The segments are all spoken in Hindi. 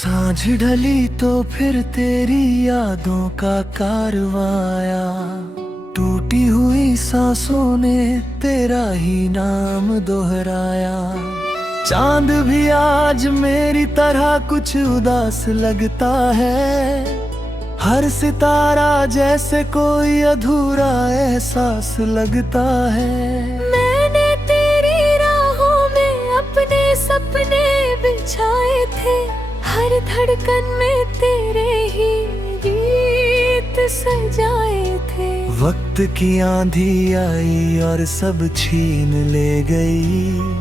सांझ ढली तो फिर तेरी यादों का कारवां आया। टूटी हुई सांसों ने तेरा ही नाम दोहराया। चांद भी आज मेरी तरह कुछ उदास लगता है। हर सितारा जैसे कोई अधूरा एहसास लगता है। मैंने तेरी राहों में अपने सपने बिछाए थे। हर धड़कन में तेरे ही गीत सजाए थे। वक्त की आंधी आई और सब छीन ले गई।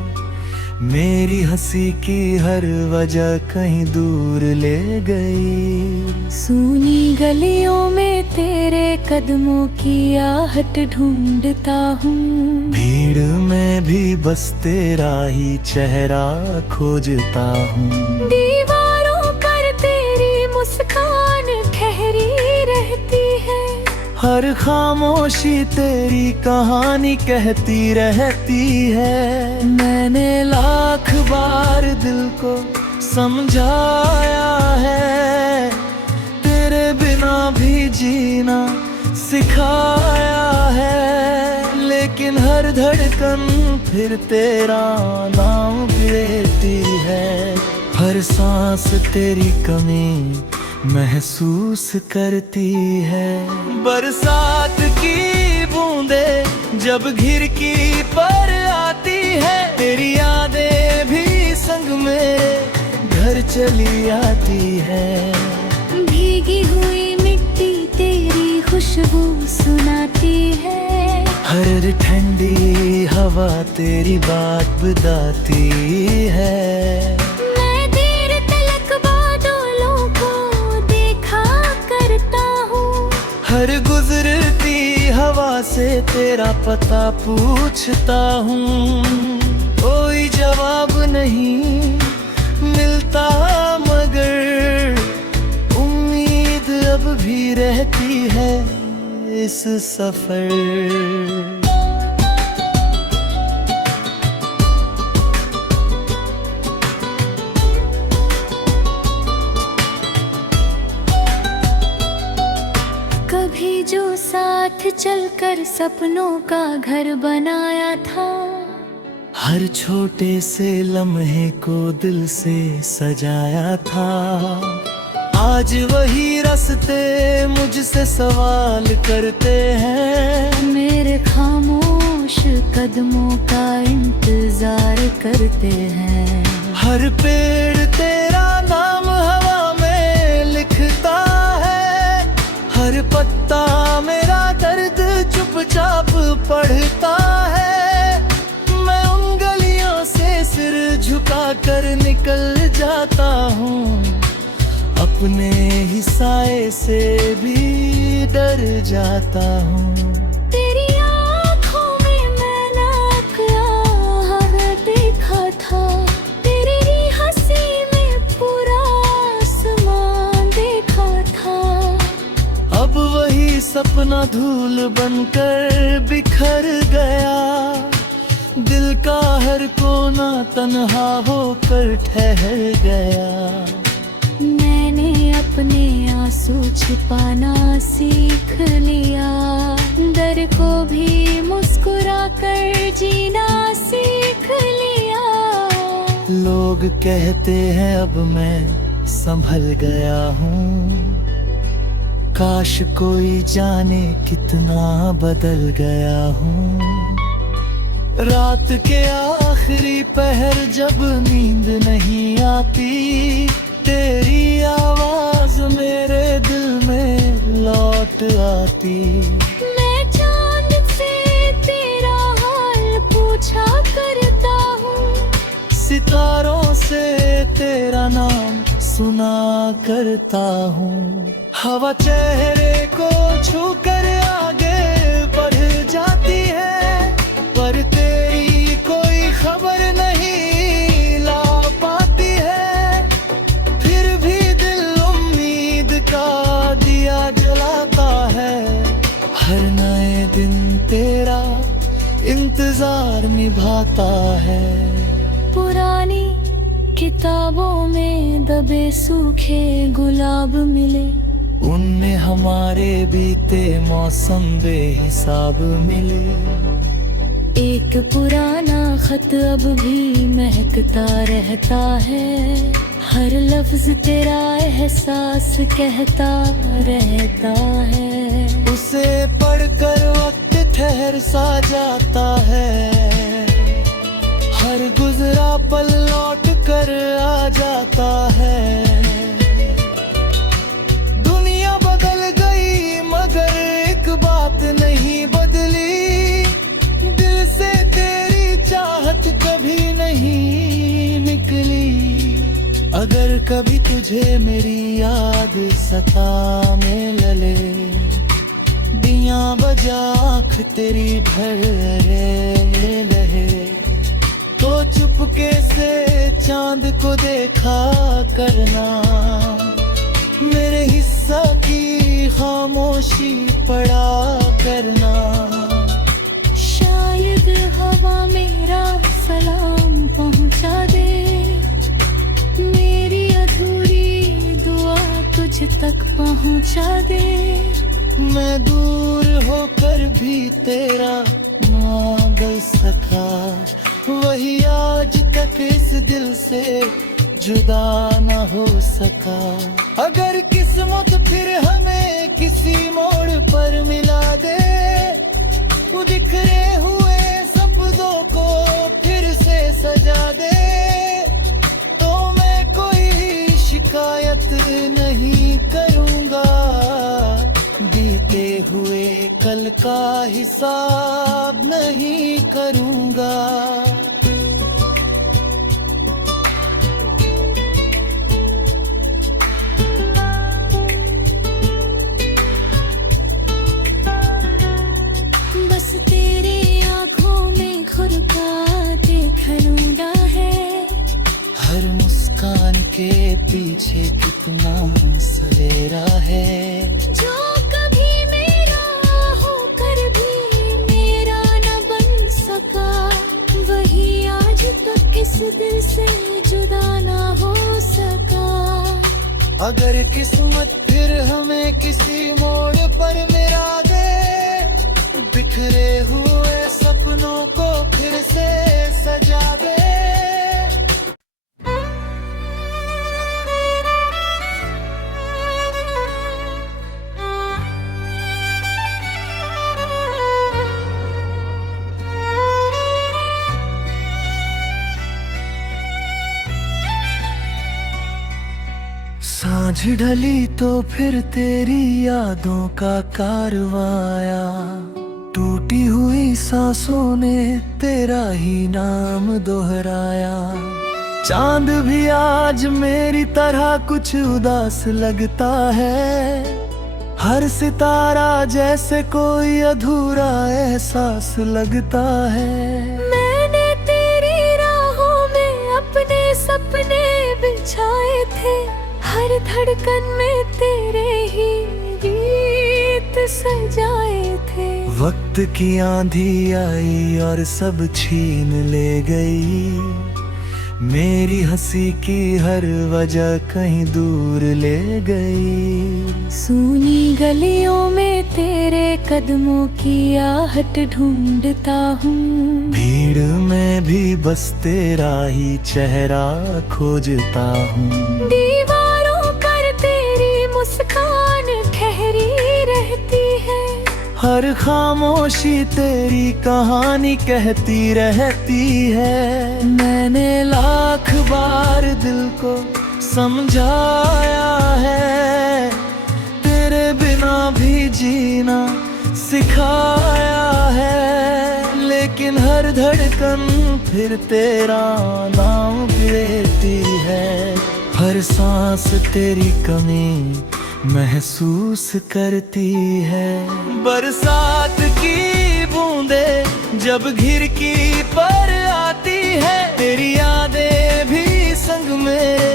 मेरी हंसी की हर वजह कहीं दूर ले गई। सूनी गलियों में तेरे कदमों की आहट ढूंढता हूँ। भीड़ में भी बस तेरा ही चेहरा खोजता हूँ। दीवारों पर तेरी मुस्कान ठहरी रहती है। हर खामोशी तेरी कहानी कहती रहती है। मैंने लाख बार दिल को समझाया है। तेरे बिना भी जीना सिखाया है। लेकिन हर धड़कन फिर तेरा नाम लेती है। हर सांस तेरी कमी महसूस करती है। बरसात की बूंदे जब खिड़की पर आती है। तेरी यादें भी संग में घर चली आती है। भीगी हुई मिट्टी तेरी खुशबू सुनाती है। हर ठंडी हवा तेरी बात बताती है। हर गुजरती हवा से तेरा पता पूछता हूँ। कोई जवाब नहीं मिलता मगर उम्मीद अब भी रहती है इस सफर। कभी जो साथ चलकर सपनों का घर बनाया था। हर छोटे से लम्हे को दिल से सजाया था। आज वही रास्ते मुझसे सवाल करते हैं। मेरे खामोश कदमों का इंतजार करते हैं। हर पेड़ तेरा नाम हवा में लिखता है। हर पत्ता मेरा दर्द चुपचाप पढ़ता है। मैं उन गलियों से सिर झुका कर निकल जाता हूँ। अपने ही साए से भी डर जाता हूँ। तेरी आँखों में मैंने अगर देखा था। तेरी हंसी में पूरा आसमान देखा था। अब वही सपना धूल बनकर बिखर गया। दिल का हर कोना तन्हा होकर ठहर गया। मैंने अपने आंसू छिपाना सीख लिया। डर को भी मुस्कुरा कर जीना सीख लिया। लोग कहते हैं अब मैं संभल गया हूँ। काश कोई जाने कितना बदल गया हूँ। रात के आखिरी पहर जब नींद नहीं आती। तेरी आवाज मेरे दिल में लौट आती। मैं चांद से तेरा हाल पूछा करता हूँ। सितारों से तेरा नाम सुना करता हूँ। हवा चेहरे को छू कर आगे बढ़ जाती है। पर तेरी कोई खबर नहीं ला पाती है। फिर भी दिल उम्मीद का दिया जलाता है। हर नए दिन तेरा इंतजार निभाता है। पुरानी किताबों में दबे सूखे गुलाब मिले। उनमें हमारे बीते मौसम बेहिसाब मिले। एक पुराना खत अब भी महकता रहता है, हर लफ्ज तेरा एहसास कहता रहता है। उसे पढ़कर वक्त ठहर सा जाता है, हर गुजरा पल लौट कर आ जाता है। दुनिया बदल गई मगर एक बात नहीं बदली, दिल से तेरी चाहत कभी नहीं निकली। अगर कभी तुझे मेरी याद सताने लले, दिया बजा आँख तेरी भर रहे, तो चुपके से चांद को देखा करना। मेरे हिस्सा की खामोशी पड़ा करना। शायद हवा मेरा सलाम पहुंचा दे, मेरी अधूरी दुआ तुझ तक पहुंचा दे। मैं दूर होकर भी तेरा मांगल सका, वही आज तक इस दिल से जुदा न हो सका। अगर किस्मत फिर हमें किसी मोड़ पर मिला दे, बिखरे हुए सपनों को फिर से सजा दे, तो मैं कोई शिकायत नहीं करूँगा। बीते हुए कल का हिसाब नहीं करूँगा। बस तेरे आँखों में खुद का देखना है, हर मुस्कान के पीछे कितना सवेरा है। जो कभी मेरा होकर भी मेरा न बन सका, वही आज तक इस दिल से जुदा न हो सका। अगर किस्मत फिर हमें किसी मोड़ पर मिला दे, बिखरे हुए सपनों को फिर से सजा दे। सांझ ढली तो फिर तेरी यादों का कारवां आया, टूटी हुई सांसों ने तेरा ही नाम दोहराया। चांद भी आज मेरी तरह कुछ उदास लगता है, हर सितारा जैसे कोई अधूरा एहसास लगता है। मैंने तेरी राहों में अपने सपने बिछाए थे, हर धड़कन में तेरे ही गीत सजाए थे। वक्त की आंधी आई और सब छीन ले गई, मेरी हंसी की हर वजह कहीं दूर ले गई। सूनी गलियों में तेरे कदमों की आहट ढूंढता हूँ, भीड़ में भी बस तेरा ही चेहरा खोजता हूँ। दीवारों पर तेरी मुस्कान ठहरी रहती है, हर खामोशी तेरी कहानी कहती रहती है। मैंने लाख बार दिल को समझाया है, तेरे बिना भी जीना सिखाया है, लेकिन हर धड़कन फिर तेरा नाम लेती है। हर सांस तेरी कमी महसूस करती है। बरसात की बूंदे जब खिड़की पर आती है, तेरी यादें भी संग मेरे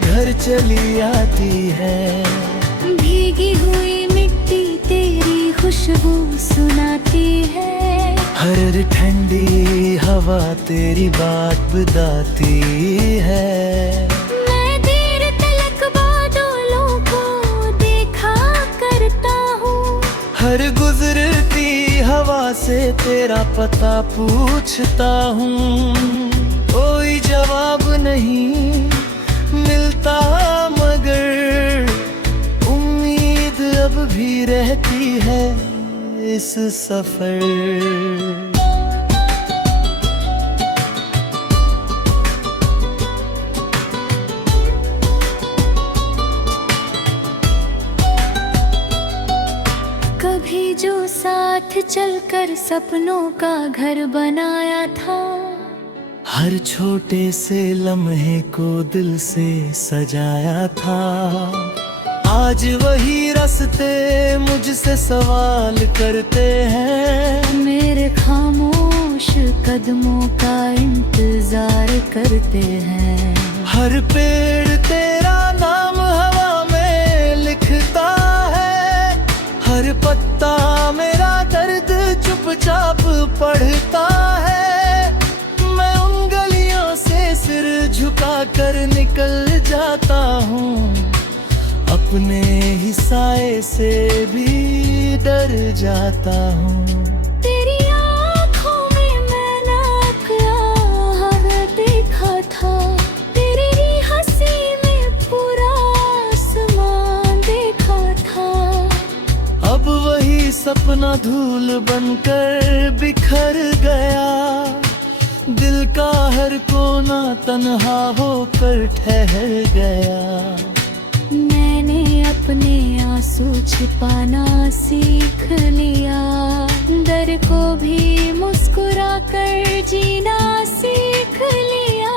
घर चली आती है। भीगी हुई मिट्टी तेरी खुशबू सुनाती है, हर ठंडी हवा तेरी बात बताती है। मैं देर से तेरा पता पूछता हूँ, कोई जवाब नहीं मिलता, मगर उम्मीद अब भी रहती है इस सफर। कभी जो साथ चलकर सपनों का घर बनाया था, हर छोटे से लम्हे को दिल से सजाया था, आज वही रास्ते मुझसे सवाल करते हैं, मेरे खामोश कदमों का इंतजार करते हैं। हर पेड़ तेरा नाम हवा में लिखता है, हर पत्ता मेरा दर्द चुपचाप पढ़ता है, मैं उन गलियों से सिर झुका कर निकल जाता हूँ, अपने ही साए से भी डर जाता हूँ। तेरी आँखों में मैंने प्यार देखा था, तेरी हंसी में पूरा आसमान देखा था, अब वही सपना धूल बनकर बिखर गया, दिल का हर कोना तन्हा होकर ठहर गया। मैंने अपने आंसू छिपाना सीख लिया, डर को भी मुस्कुरा कर जीना सीख लिया।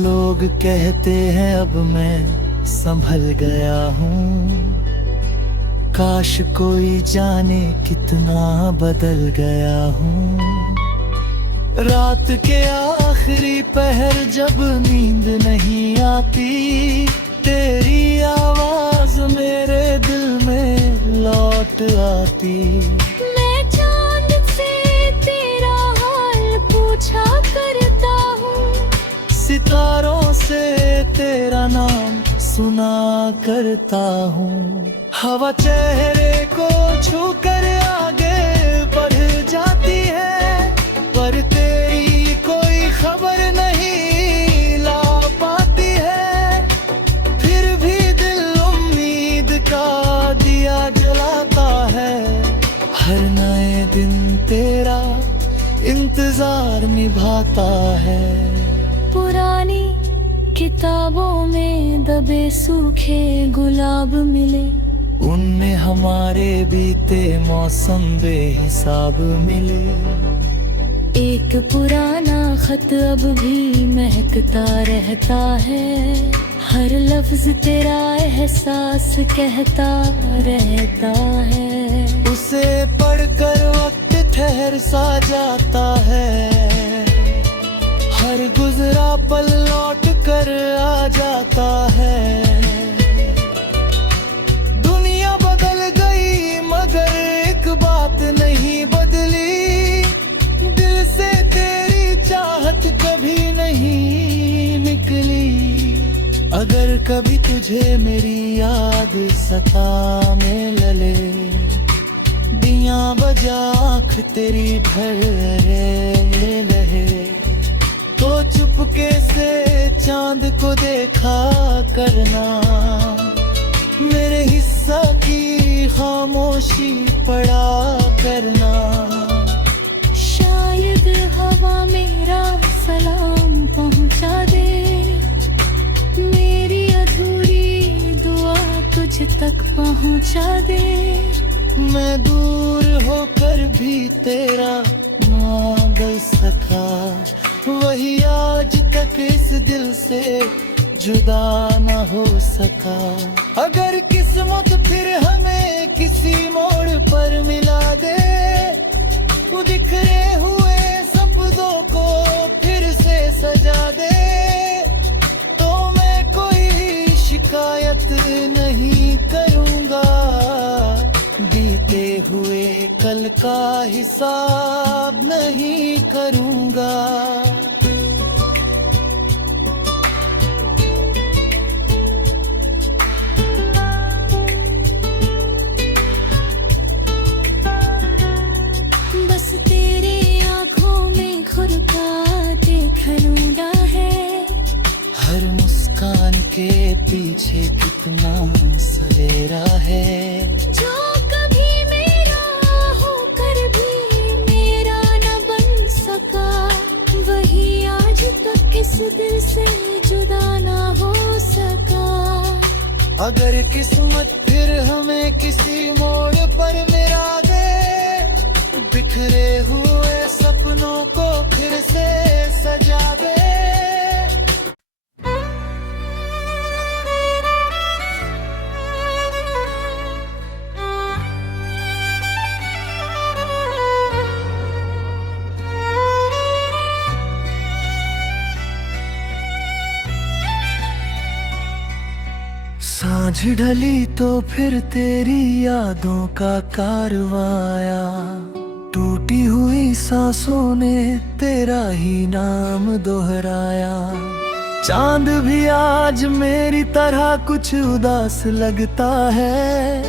लोग कहते हैं अब मैं संभल गया हूँ, काश कोई जाने कितना बदल गया हूँ। रात के आखिरी पहर जब नींद नहीं आती, तेरी आवाज मेरे दिल में लौट आती। मैं चांद से तेरा हाल पूछा करता हूँ, सितारों से तेरा नाम सुना करता हूँ। हवा चेहरे को छू कर आगे बढ़ जाती है, पर तेरी कोई खबर नहीं ला पाती है। फिर भी दिल उम्मीद का दिया जलाता है, हर नए दिन तेरा इंतजार निभाता है। पुरानी किताबों में दबे सूखे गुलाब मिले, उनमें हमारे बीते मौसम बेहिसाब मिले। एक पुराना खत अब भी महकता रहता है, हर लफ्ज तेरा एहसास कहता रहता है। उसे पढ़कर वक्त ठहर सा जाता है, हर गुजरा पल लौट कर आ जाता है। दुनिया बदल गई मगर एक बात नहीं बदली, दिल से तेरी चाहत कभी नहीं निकली। अगर कभी तुझे मेरी याद सताने लले, दिया बजा आँख तेरी भर रहे, तो चुपके से चांद को देखा करना, मेरे हिस्सा की खामोशी पड़ा करना। शायद हवा मेरा सलाम पहुंचा दे, मेरी अधूरी दुआ तुझ तक पहुंचा दे। मैं दूर होकर भी तेरा मांगल सका, वही आज तक इस दिल से जुदा न हो सका। अगर किस्मत फिर हमें किसी मोड़ पर मिला दे, बिखरे हुए सपनों को फिर से सजा दे, तो मैं कोई शिकायत नहीं करूँगा, बीते हुए कल का हिसाब नहीं करूँगा। के पीछे कितना सवेरा है। जो कभी मेरा होकर भी मेरा न बन सका, वही आज तक इस दिल से जुदा ना हो सका। अगर किस्मत फिर हमें किसी मोड़ पर मिला दे, बिखरे हुए सपनों को फिर से सजा दे। सांझ ढली तो फिर तेरी यादों का कारवां आया, टूटी हुई सांसों ने तेरा ही नाम दोहराया। चांद भी आज मेरी तरह कुछ उदास लगता है,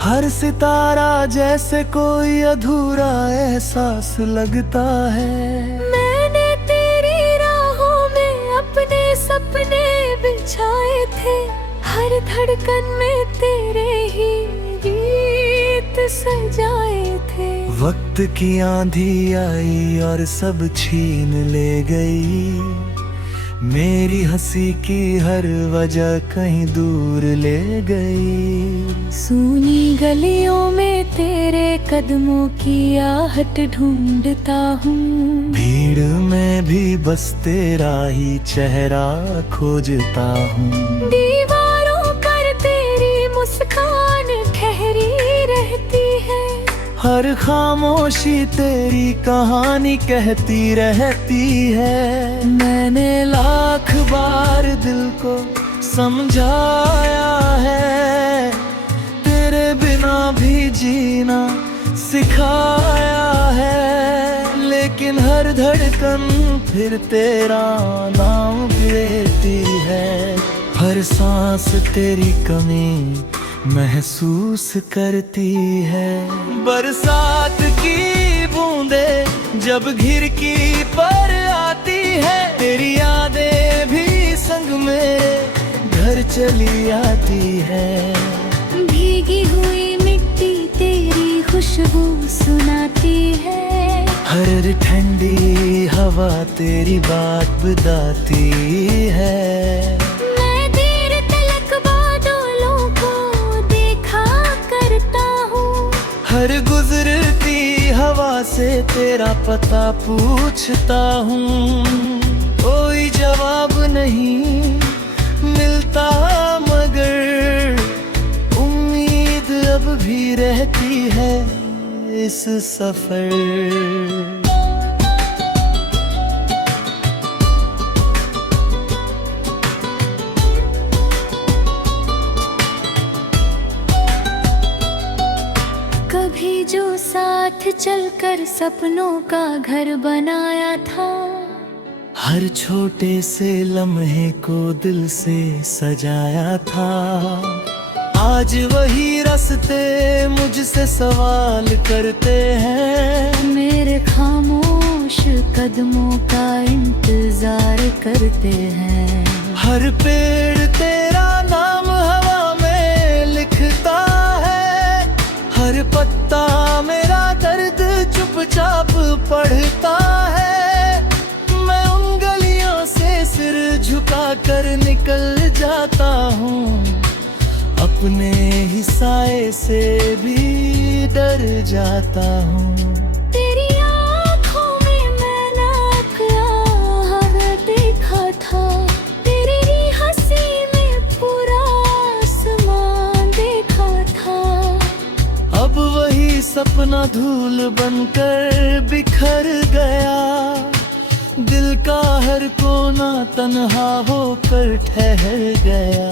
हर सितारा जैसे कोई अधूरा एहसास लगता है। मैंने तेरी राहों में अपने सपने बिछाए थे, हर धड़कन में तेरे ही गीत सजाए थे। वक्त की आंधी आई और सब छीन ले गई, मेरी हंसी की हर वजह कहीं दूर ले गई। सूनी गलियों में तेरे कदमों की आहट ढूंढता हूँ, भीड़ में भी बस तेरा ही चेहरा खोजता हूँ। दीवारों पर तेरी मुस्कान ठहरी रहती है, हर खामोशी तेरी कहानी कहती रहती है। मैंने लाख बार दिल को समझाया है, तेरे बिना भी जीना सिखाया है, लेकिन हर धड़कन फिर तेरा नाम लेती है। हर सांस तेरी कमी महसूस करती है। बरसात की बूंदे जब खिड़की पर आती है, तेरी यादें भी संग मेरे घर चली आती है। भीगी हुई मिट्टी तेरी खुशबू सुनाती है, हर ठंडी हवा तेरी बात बताती है। मैं देर तलक बादलों को देखा करता हूँ, हर गुजरती हवा से तेरा पता पूछता हूँ। कोई जवाब नहीं मिलता मगर उम्मीद अब भी रहती है इस सफर। कभी जो साथ चलकर सपनों का घर बनाया था, हर छोटे से लम्हे को दिल से सजाया था। आज वही रास्ते मुझसे सवाल करते हैं, मेरे खामोश कदमों का इंतजार करते हैं। हर पेड़ तेरा नाम हवा में लिखता है, हर पत्ता मेरा दर्द चुपचाप पढ़ता है। मैं उन गलियों से सिर झुका कर निकल जाता हूँ, अपने ही साए से भी डर जाता हूँ। तेरी आँखों में मैंने अगर देखा था, तेरी हंसी में पूरा आसमान देखा था। अब वही सपना धूल बनकर बिखर गया, दिल का हर कोना तन्हा होकर ठहर गया।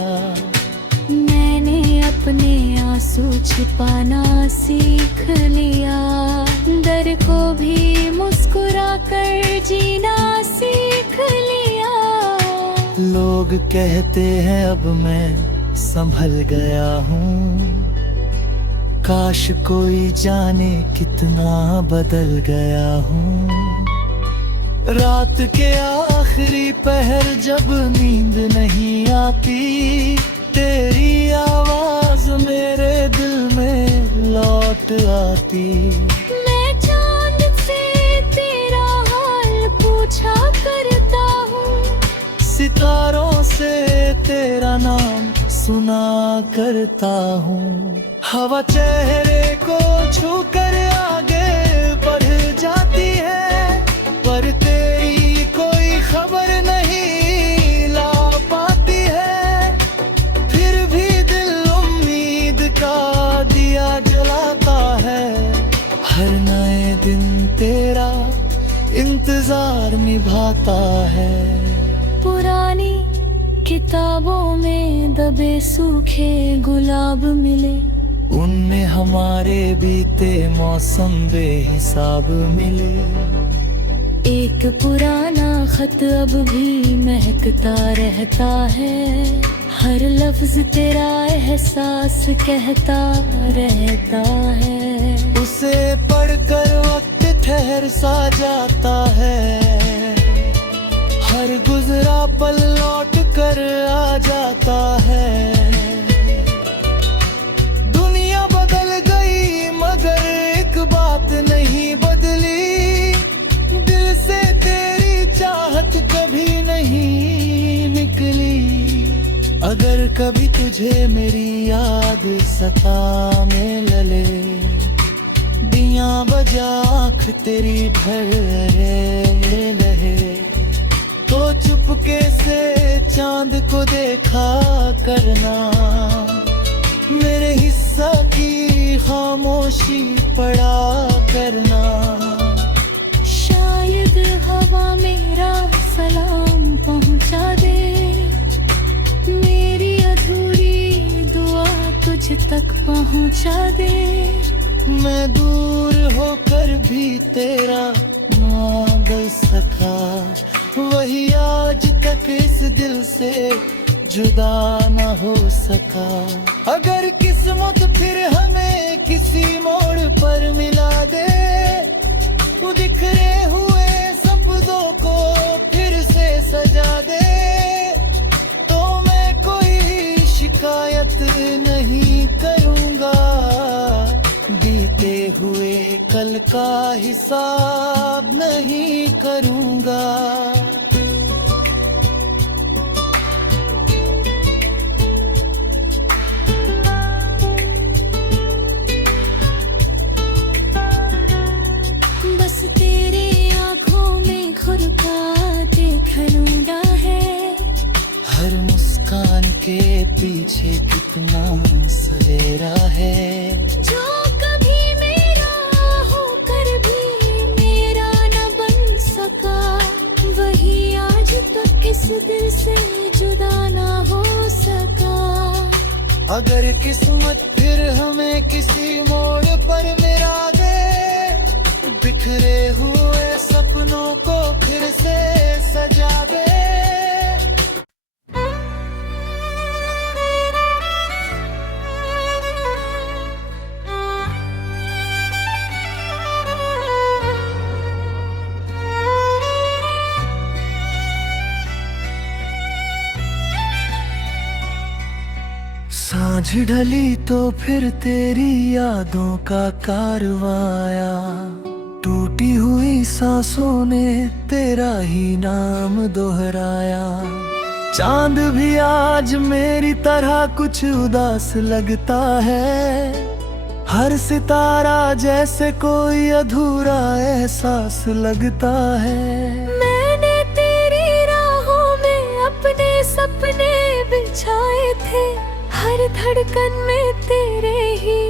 मैंने अपने आंसू छिपाना सीख लिया, डर को भी मुस्कुरा कर जीना सीख लिया। लोग कहते हैं अब मैं संभल गया हूँ, काश कोई जाने कितना बदल गया हूँ। रात के आखिरी पहर जब नींद नहीं आती, तेरी आवाज मेरे दिल में लौट आती। मैं चांद से तेरा हाल पूछा करता हूँ, सितारों से तेरा नाम सुना करता हूँ। हवा चेहरे को छूकर आगे बढ़ जाती है, पर तेरी कोई खबर नहीं ला पाती है। फिर भी दिल उम्मीद का दिया जलाता है, हर नए दिन तेरा इंतजार निभाता है। पुरानी किताबों में दबे सूखे गुलाब मिले, उनमें हमारे बीते मौसम बेहिसाब मिले। एक पुराना खत अब भी महकता रहता है, हर लफ्ज तेरा एहसास कहता रहता है। उसे पढ़कर वक्त ठहर सा जाता है, हर गुजरा पल लौट कर आ जाता है। दुनिया बदल गई मगर एक बात नहीं बदली, दिल से तेरी चाहत कभी नहीं निकली। अगर कभी तुझे मेरी याद सताने लगे, दिया बजा आँख तेरी भरे लहे, तो चुपके से चांद को देखा करना, मेरे हिस्सा की खामोशी पड़ा करना। शायद हवा मेरा सलाम पहुंचा दे, मेरी अधूरी दुआ तुझ तक पहुंचा दे। मैं दूर होकर भी तेरा मांग सका, वही आज तक इस दिल से जुदा न हो सका। अगर किस्मत फिर हमें किसी मोड़ पर मिला दे, बिखरे हुए सपनों को फिर से सजा दे, तो मैं कोई शिकायत नहीं करूँगा। बीते हुए कल का हिसाब नहीं करूँगा। बस तेरे आँखों में खुद का देखना है, हर मुस्कान के पीछे कितना सवेरा है। जो कभी मेरा होकर भी मेरा न बन सका, वही आज तक इस दिल से जुदा न हो सका। अगर किस्मत फिर हमें किसी मोड़ पर मिला दे, बिखरे हुए सपनों को फिर से सजा दे। सांझ ढली तो फिर तेरी यादों का कारवां आया, टूटी हुई सांसों ने तेरा ही नाम दोहराया। चांद भी आज मेरी तरह कुछ उदास लगता है, हर सितारा जैसे कोई अधूरा एहसास लगता है। मैंने तेरी राहों में अपने सपने बिछाए थे, हर धड़कन में तेरे ही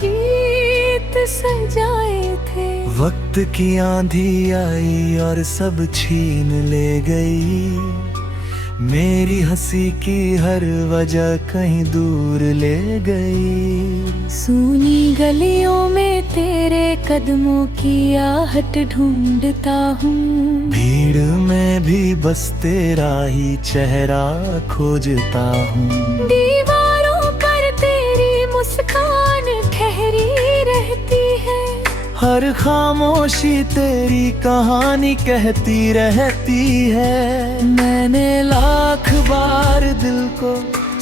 गीत सजाए थे। वक्त की आंधी आई और सब छीन ले गई, मेरी हंसी की हर वजह कहीं दूर ले गई। सूनी गलियों में तेरे कदमों की आहट ढूंढता हूँ, भीड़ में भी बस तेरा ही चेहरा खोजता हूँ। दीवारों पर तेरी मुस्कान ठहरी रहती है, हर खामोशी तेरी कहानी कहती रहती है। मैंने लाख बार दिल को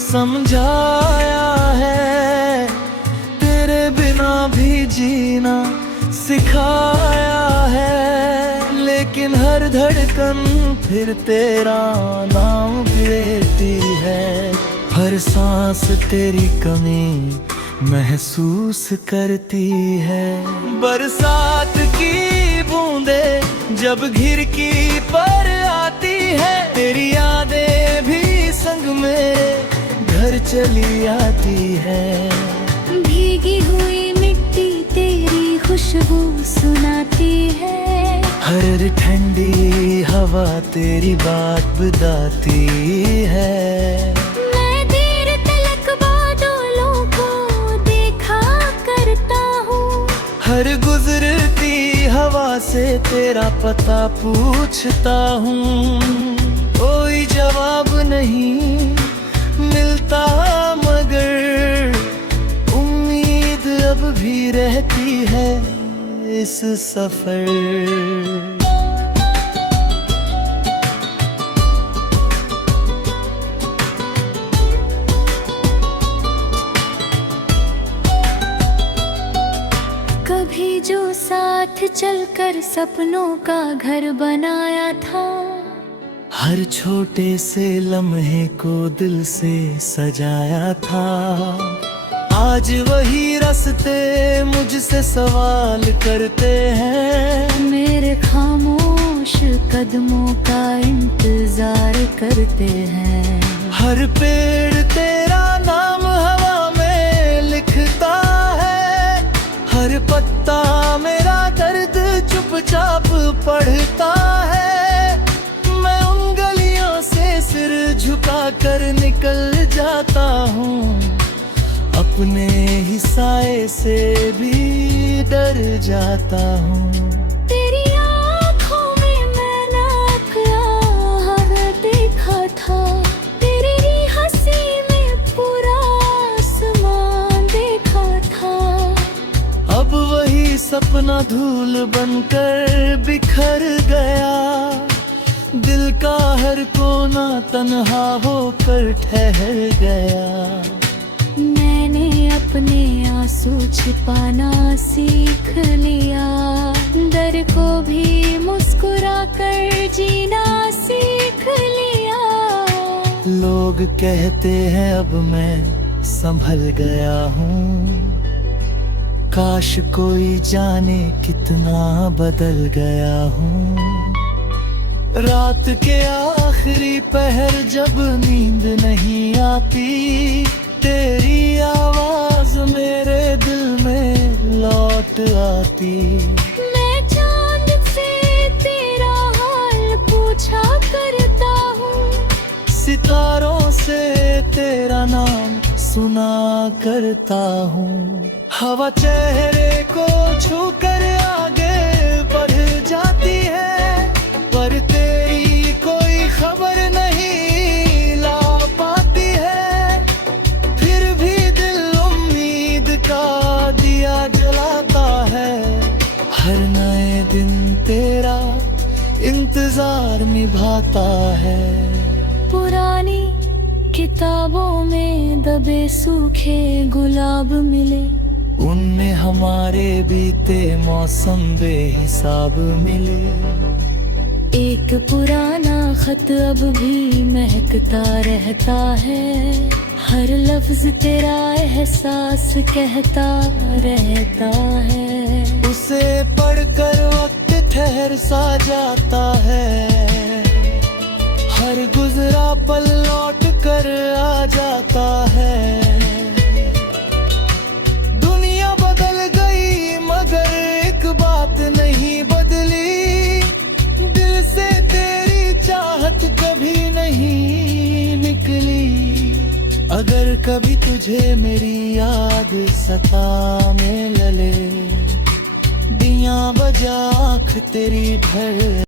समझाया है, तेरे बिना भी जीना सिखाया है। लेकिन हर धड़कन फिर तेरा नाम लेती है। हर सांस तेरी कमी महसूस करती है। बरसात की बूंदे जब खिड़की पर आती है, तेरी यादें भी संग मेरे घर चली आती है। भीगी हुई मिट्टी तेरी खुशबू सुनाती है। हर ठंडी हवा तेरी बात बताती है। मैं देर तलक बादलों को देखा करता हूँ। हर गुजरती हवा से तेरा पता पूछता हूँ। कोई जवाब नहीं मिलता मगर उम्मीद अब भी रहती है इस सफर। कभी जो साथ चलकर सपनों का घर बनाया था, हर छोटे से लम्हे को दिल से सजाया था। आज वही रास्ते मुझसे सवाल करते हैं। मेरे खामोश कदमों का इंतजार करते हैं। हर पेड़ तेरा नाम हवा में लिखता है। हर पत्ता मेरा दर्द चुपचाप पढ़ता है। मैं उन गलियों से सिर झुका कर निकल जाता हूँ, अपने ही साए से भी डर जाता हूँ। तेरी आँखों में मैंने प्यार देखा था। तेरी हंसी में पूरा आसमान देखा था। अब वही सपना धूल बनकर बिखर गया। दिल का हर कोना तन्हा होकर ठहर गया। मैंने अपने आंसू छिपाना सीख लिया। डर को भी मुस्कुरा कर जीना सीख लिया। लोग कहते हैं अब मैं संभल गया हूँ। काश कोई जाने कितना बदल गया हूँ। रात के आखिरी पहर जब नींद नहीं आती, तेरी आवाज मेरे दिल में लौट आती। मैं चांद से तेरा हाल पूछा करता हूँ। सितारों से तेरा नाम सुना करता हूँ। हवा चेहरे को छू कर आगे बढ़ जाती है, पर तेरी कोई खबर नहीं ला पाती है। फिर भी दिल उम्मीद का दिया जलाता है। हर नए दिन तेरा इंतजार निभाता है। पुरानी किताबों में दबे सूखे गुलाब मिले। उनमें हमारे बीते मौसम बेहिसाब मिले। एक पुराना खत अब भी महकता रहता है। हर लफ्ज तेरा एहसास कहता रहता है। उसे पढ़कर वक्त ठहर सा जाता है। हर गुजरा पल लौट कर आ जाता है। दुनिया बदल गई मगर एक बात नहीं बदली। दिल से तेरी चाहत कभी नहीं निकली। अगर कभी तुझे मेरी याद सताने लगे, दिया बजा आँख तेरी भर